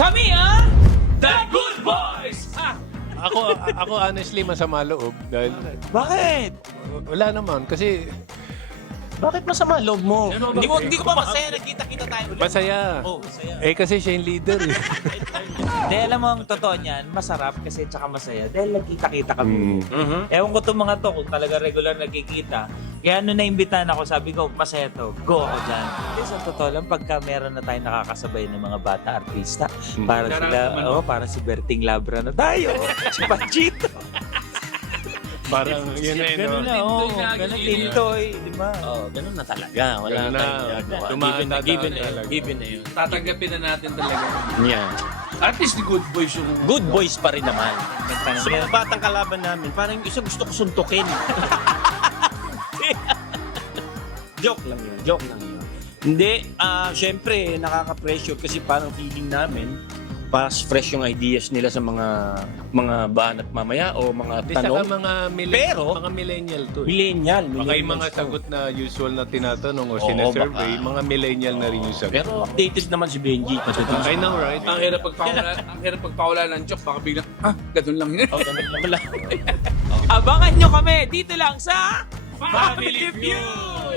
Kami ang The Good Boys! Ako honestly masama loob dahil Bakit? wala naman kasi Bakit masama loob mo? Hindi ko ba masaya nagkita-kita tayo ulit? masaya. Oh, masaya. Eh kasi siya yung leader eh. Dahil alam mo ang totoo niyan, masarap kasi tsaka masaya dahil nagkita-kita kami. Mm. Ewan ko itong mga to kung talaga regular nagkikita. Kaya nung naimbitahan ako, sabi ko, masaya to. Go ako dyan. Kasi sa totoo lang, pagka meron na tayong nakakasabay ng mga bata artista, para sila, para si Berting Labra na tayo. Si Panchito. Parang yun na yun. Ganun na, no? ganun Tintoy, di ba? Ganun na talaga. Wala Ganun na. tayong ginagawa. Tumatanda Given na yun. talaga. Given na yun. Tatanggapin na natin talaga. Yeah. At least the good boys yung... Good boys pa rin naman. Nagtanong So, yan. mga batang kalaban namin, parang yung isa gusto ko suntukin. Joke lang yun. Joke lang yun. Hindi, syempre, nakaka-pressure kasi parang feeling namin, pas fresh yung ideas nila sa mga banat mamaya o mga Di saka tanong. Pero, mga millennial to. Eh. Millennial. Baka yung mga millennials to. sagot na usual na tinatanong o Oo, sinesurvey, baka. mga millennial na rin yung sagot. Pero updated naman si Benji. I know, right? Ang hirap pagpawala ng joke, baka biglang, ganun lang yun. Oh, ganun naman lang. Abangan nyo kami dito lang sa Family Feud!